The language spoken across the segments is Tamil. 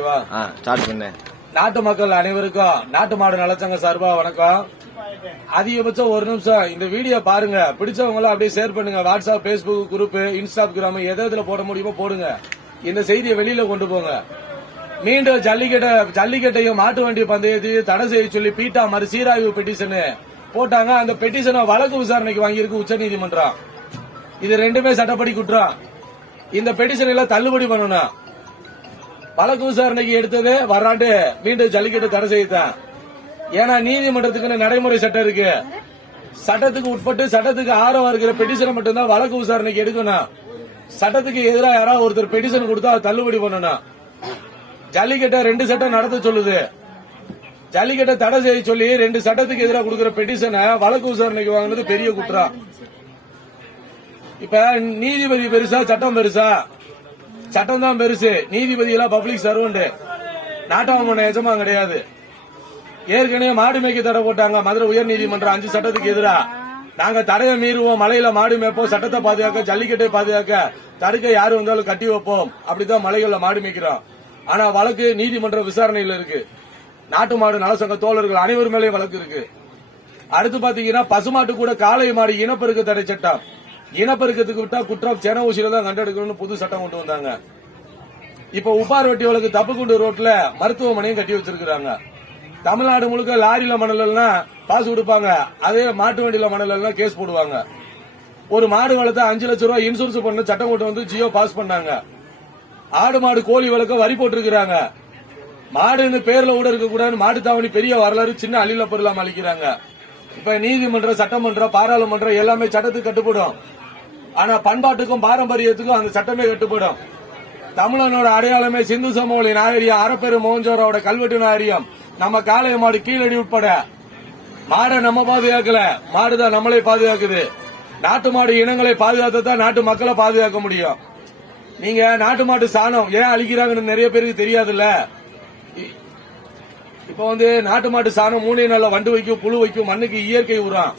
ஓகேவா? ஸ்டார்ட் பண்ணு. நாட்டு மக்கள் அனைவருக்கும் நாட்டு மாடு நலச்சங்க சார்பா வணக்கம். அதிகபட்சம் ஒரு நிமிஷம் இந்த வீடியோ பாருங்க. பிடிச்சவங்க அப்படியே ஷேர் பண்ணுங்க. வாட்ஸ்அப், பேஸ்புக் குரூப், இன்ஸ்டாகிராம் எதுல போட முடியுமோ போடுங்க. இந்த செய்தியை வெளியில கொண்டு போங்க. மீண்டும் ஜல்லிக்கட்டையும் மாட்டு வண்டி பந்தயத்தையும் தடை செய்ய சொல்லி பீட்டா மறு சீராய்வு பெட்டிஷன் போட்டாங்க. அந்த பெட்டிஷனை வழக்கு விசாரணைக்கு வாங்கியிருக்கு உச்சநீதிமன்றம். இது ரெண்டுமே சட்டப்படி குற்றம். இந்த பெட்டிஷன் எல்லாம் தள்ளுபடி பண்ணணும். வழக்கு விசாரணைக்கு எடுத்தது வராண்டு மீண்டும் ஜல்லிக்கட்டு தடை செய்தான். ஏன்னா நீதிமன்றத்துக்கு நடைமுறை சட்டம் இருக்கு. சட்டத்துக்கு உட்பட்டு சட்டத்துக்கு ஆரவா இருக்கிற பெட்டிஷனை மட்டும்தான் வழக்கு விசாரணைக்கு எடுக்கணும். சட்டத்துக்கு எதிராக யாராவது ஒருத்தர் பெட்டிஷன் கொடுத்தா தள்ளுபடி பண்ணணும். ஜல்லிக்கட்டை 2 சட்டம் நடத்த சொல்லுது. ஜல்லிக்கட்டை தடை செய்ய சொல்லி 2 சட்டத்துக்கு எதிராக கொடுக்கிற பெட்டிஷனை வழக்கு விசாரணைக்கு வாங்கினது பெரிய குற்றம். இப்ப நீதிபதி பெருசா சட்டம் பெருசா? சட்டம் தான் பெருசு. நீதிபதி எல்லாம் பப்ளிக் சர்வெண்ட், நாட்டாம எஜமா கிடையாது. ஏற்கனவே மாடு மேய்க்க தடை போட்டாங்க மதுரை உயர் நீதிமன்றம் 5 சட்டத்துக்கு எதிரா. நாங்க தடையை மீறுவோம், மலையில மாடு மேய்ப்போம், சட்டத்தை பாதுகாக்க, ஜல்லிக்கட்டை பாதுகாக்க, தடுக்க யாரு வந்தாலும் கட்டி வைப்போம். அப்படிதான் மலைகள்ல மாடு மேய்க்கிறோம். ஆனா வழக்கு நீதிமன்ற விசாரணையில இருக்கு. நாட்டு மாடு நலசங்க தோழர்கள் அனைவரும் மேலே வழக்கு இருக்கு. அடுத்து பாத்தீங்கன்னா பசுமாட்டு கூட காளை மாடு இனப்பெருக்க தடை சட்டம். இனப்பெருக்கத்துக்கு விட்டா குற்றம் சென ஊசியில தான் கண்டெடுக்கணும்னு புது சட்டம் கொண்டு வந்தாங்க. இப்ப உப்பார் வெட்டி வழக்கு தப்புக்குண்டு ரோட்ல மருத்துவமனையும் கட்டி வச்சிருக்காங்க. தமிழ்நாடு முழுக்க லாரியில மணல் பாசு கொடுப்பாங்க, அதே மாட்டு வண்டியில மணல் கேஸ் போடுவாங்க. ஒரு மாடு வளர்த்தா 5 லட்சம் ரூபாய் இன்சூரன்ஸ் பண்ண சட்டம் கொண்டு வந்து ஜியோ பாஸ் பண்ணாங்க. ஆடு மாடு கோழி வளர்க்க வரி போட்டிருக்கிறாங்க. மாடுன்னு பேர்ல கூட இருக்க கூடாது. மாட்டு தாவணி பெரிய வரலாறு சின்ன அழில பொருளாம அளிக்கிறாங்க. இப்ப நீதிமன்றம், சட்டமன்றம், பாராளுமன்றம் எல்லாமே சட்டத்துக்கு கட்டுப்படும். ஆனா பண்பாட்டுக்கும் பாரம்பரியத்துக்கும் அந்த சட்டமே கட்டுப்படும். தமிழனோட அடையாளமே சிந்து சமவெளி நாகரிகம், அரப்பெரு மோஞ்சோரோட கல்வெட்டு நாகரிகம். நம்ம காளை மாடு கீழடி உட்பட மாடை நம்ம பாதுகாக்கல, மாடுதான் நம்மளை பாதுகாக்குது. நாட்டு மாடு இனங்களை பாதுகாத்தான் நாட்டு மக்களை பாதுகாக்க முடியும். நீங்க நாட்டு மாட்டு சாணம் ஏன் அழிக்கிறாங்கன்னு நிறைய பேருக்கு தெரியாதுல்ல. இப்ப நாட்டு மாட்டு சாணம் 3 நாள்ல வண்டு வைக்கும், புழு வைக்கும், மண்ணுக்கு இயற்கை உரம்.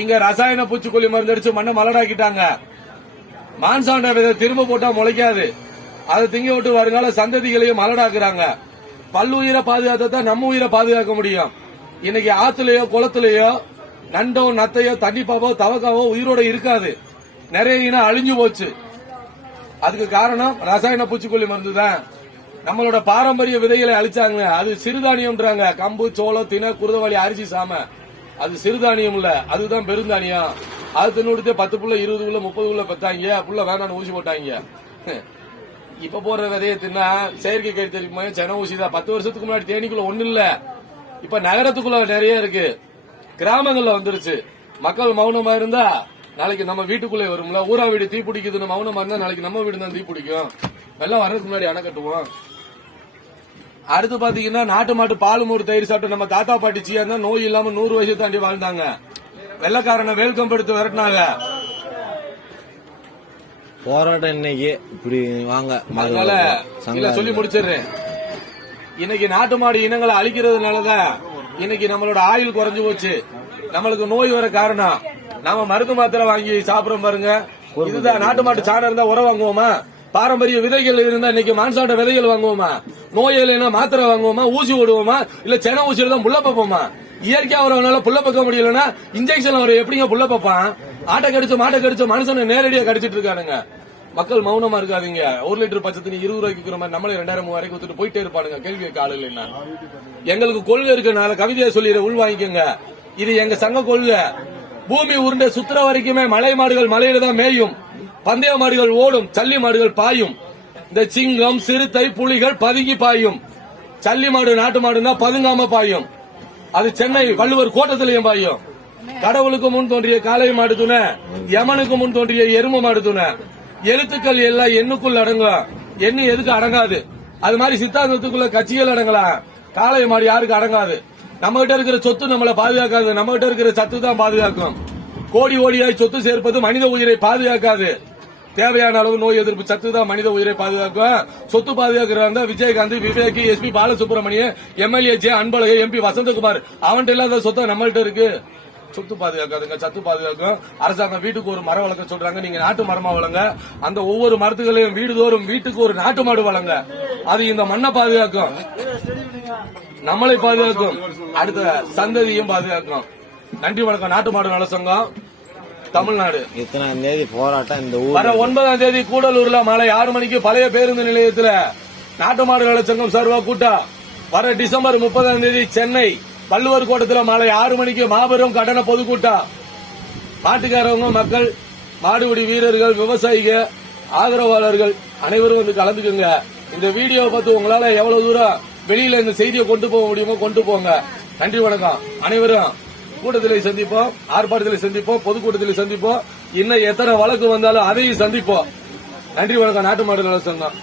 இங்க ரசாயன பூச்சிக்கொல்லி மருந்து அடிச்சு மண்ணை மலடாக்கிட்டாங்க. மான்சாண்ட விதை திரும்ப போட்டா முளைக்காது. அதை திங்க விட்டு வருங்கால சந்ததிகளையும் மலடாக்குறாங்க. பல்லுயிரை பாதுகாத்தான் நம்ம உயிரை பாதுகாக்க முடியும். இன்னைக்கு ஆத்துலயோ குளத்திலேயோ நண்டோ நத்தையோ தண்ணிப்பாவோ தவக்காவோ உயிரோட இருக்காது. நிறைய இனம் அழிஞ்சு போச்சு. அதுக்கு காரணம் ரசாயன பூச்சிக்கொல்லி மருந்து தான். நம்மளோட பாரம்பரிய விதைகளை அழிச்சாங்க. அது சிறுதானியம்ன்றாங்க. கம்பு, சோளம், தினை, குருதவாளி, அரிசி, சாம. அது சிறுதானியம் இல்ல, அதுதான் பெருந்தானியம். அது தின்னு 10 புள்ள 20 புள்ள 30 புள்ள பெத்தாங்க. புள்ள வேணான்னு ஊசி போட்டாங்க. இப்ப போற விதையை தின்னா செயற்கை கறி தெரியுமா? சென ஊசி தான். 10 வருஷத்துக்கு முன்னாடி தேனிக்குள்ள ஒண்ணு இல்ல. இப்ப நகரத்துக்குள்ள நிறைய இருக்கு. கிராமங்கள்ல வந்துருச்சு. மக்கள் மௌனமா இருந்தா நாளைக்கு நம்ம வீட்டுக்குள்ளே வரும்ல. ஊரா வீடு தீ பிடிக்குதுன்னு மௌனமா இருந்தா நாளைக்கு நம்ம வீடு தான் தீ பிடிக்கும். வெள்ளம் வர்றதுக்கு முன்னாடி அணை கட்டுவோம். அடுத்து பாத்தீங்கன்னா நாட்டு மாட்டு பால் மோர் தயிர் சாப்பிட்டு நம்ம தாத்தா பாட்டி சீயா இருந்தா நோய் இல்லாம 100 வயசை தாண்டி வாழ்ந்தாங்க. வெள்ளக்காரனை வேல்கம் எடுத்து விரட்டினாங்க. போராட்டம் இன்னைக்கு இப்படி வாங்க. அதனால சொல்லி முடிச்சிடுறேன். இன்னைக்கு நாட்டு மாடு இனங்களை அழிக்கிறதுனாலதான் இன்னைக்கு நம்மளோட ஆயுள் குறைஞ்சு போச்சு. நம்மளுக்கு நோய் வர காரணம் நம்ம மருந்து மாத்திரை வாங்கி சாப்பிடுறோம் பாருங்க. இதுதான் நாட்டு மாட்டு சாணம் இருந்தா உரம் வாங்குவோமா? பாரம்பரிய விதைகள் இருந்தா இன்னைக்கு மான்சாண்ட விதைகள் வாங்குவோமா? நோய் இல்லைன்னா மாத்திரை வாங்குவோமா? ஊசி ஓடுவோமா? இல்ல சென ஊசியில தான் புள்ள பார்ப்போமா? இயற்கையா வரவனால புள்ள பார்க்க முடியலன்னா இன்ஜெக்ஷன் அவர் எப்படிங்க புள்ள பார்ப்பான்? ஆட்டை கடிச்சு மாட்டை கடிச்சு மனுஷனை நேரடியா கடிச்சிட்டு இருக்கானுங்க. மக்கள் மௌனமா இருக்காதீங்க. 1 லிட்டர் பச்சை தண்ணி 20 ரூபாய்க்கு விற்கிற மாதிரி நம்மளே 2000-3000 கொடுத்துட்டு போயிட்டே இருப்பானுங்க. கேள்வி கேட்க ஆளு இல்லைன்னா எங்களுக்கு கொள்கை இருக்குனால கவிதையை சொல்லிடுற உள் வாங்கிக்கோங்க. இது எங்க சங்க கொள்கை. பூமி உருண்டை சுத்துற வரைக்குமே மலை மாடுகள் மலையில தான் மேயும், பந்தய மாடுகள் ஓடும், சல்லி மாடுகள் பாயும். இந்த சிங்கம், சிறுத்தை, புலிகள் பதுங்கி பாயும். சல்லி மாடு நாட்டு மாடுனா பதுங்காம பாயும். அது சென்னை வள்ளுவர் கோட்டத்திலையும் பாயும். கடவுளுக்கு முன் தோன்றிய காளை மாடு துணை, யமனுக்கு முன் தோன்றிய எரும மாடு துணை. எழுத்துக்கள் எல்லாம் எண்ணுக்குள் அடங்கும், எண்ணி எதுக்கு அடங்காது. அது மாதிரி சித்தாந்தத்துக்குள்ள கட்சிகள் அடங்கலாம், காளை மாடு யாருக்கு அடங்காது. நம்ம கிட்ட இருக்கிற சொத்து நம்மளை பாதுகாக்காது, நம்ம கிட்ட இருக்கிற சத்து தான் பாதுகாக்கும். கோடி கோடியாய் சொத்து சேர்ப்பது மனித உயிரை பாதுகாக்காது. தேவையான அளவு நோய் எதிர்ப்பு சத்து தான் மனித உயிரை பாதுகாக்கும். சொத்து பாதுகாக்கிறாங்க Vijayakanth, Vivek, SP Balasubramanian, MLA J Anbazhagan, MP Vasanthakumar. அவன்கிட்ட இல்லாத சொத்து நம்மள்கிட்ட இருக்கு. சொத்து பாதுகாக்காதுங்க, சத்து பாதுகாக்கும். அரசாங்கம் வீட்டுக்கு ஒரு மரம் வளர்க்க சொல்றாங்க, நீங்க நாட்டு மரமா வளங்க. அந்த ஒவ்வொரு மரத்துகளையும் வீடுதோறும் வீட்டுக்கு ஒரு நாட்டு மாடு வளங்க. அது இந்த மண்ணை பாதுகாக்கும், நம்மளை பாதுகாக்கும், அடுத்த சந்ததியும் பாதுகாக்கும். நன்றி வணக்கம். நாட்டு மாடு நல சங்கம் தமிழ்நாடு. இத்தனாம் தேதி போராட்டம் இந்த ஊர். வர 9ஆம் தேதி கூடலூர்ல மாலை 6 மணிக்கு பழைய பேருந்து நிலையத்துல நாட்டு மாடு நல சங்கம் சார்பா கூட்டம். வர டிசம்பர் 30ஆம் தேதி சென்னை வள்ளுவர் கோட்டத்தில் மாலை 6 மணிக்கு மாபெரும் கட்டண பொதுக்கூட்டம். மாட்டுக்காரவங்க, மக்கள், மாடுபிடி வீரர்கள், விவசாயிகள், ஆதரவாளர்கள் அனைவரும் வந்து கலந்துக்குங்க. இந்த வீடியோ பார்த்து உங்களால எவ்வளவு தூரம் வெளியில இந்த செய்தியை கொண்டு போக முடியுமோ கொண்டு போங்க. நன்றி வணக்கம். அனைவரும் கூட்டத்திலே சந்திப்போம், ஆர்ப்பாட்டத்திலே சந்திப்போம், பொதுக்கூட்டத்திலே சந்திப்போம். இன்னும் எத்தனை வழக்கு வந்தாலும் அதையும் சந்திப்போம். நன்றி வணக்கம். நாட்டு மாடு நல சங்கம்.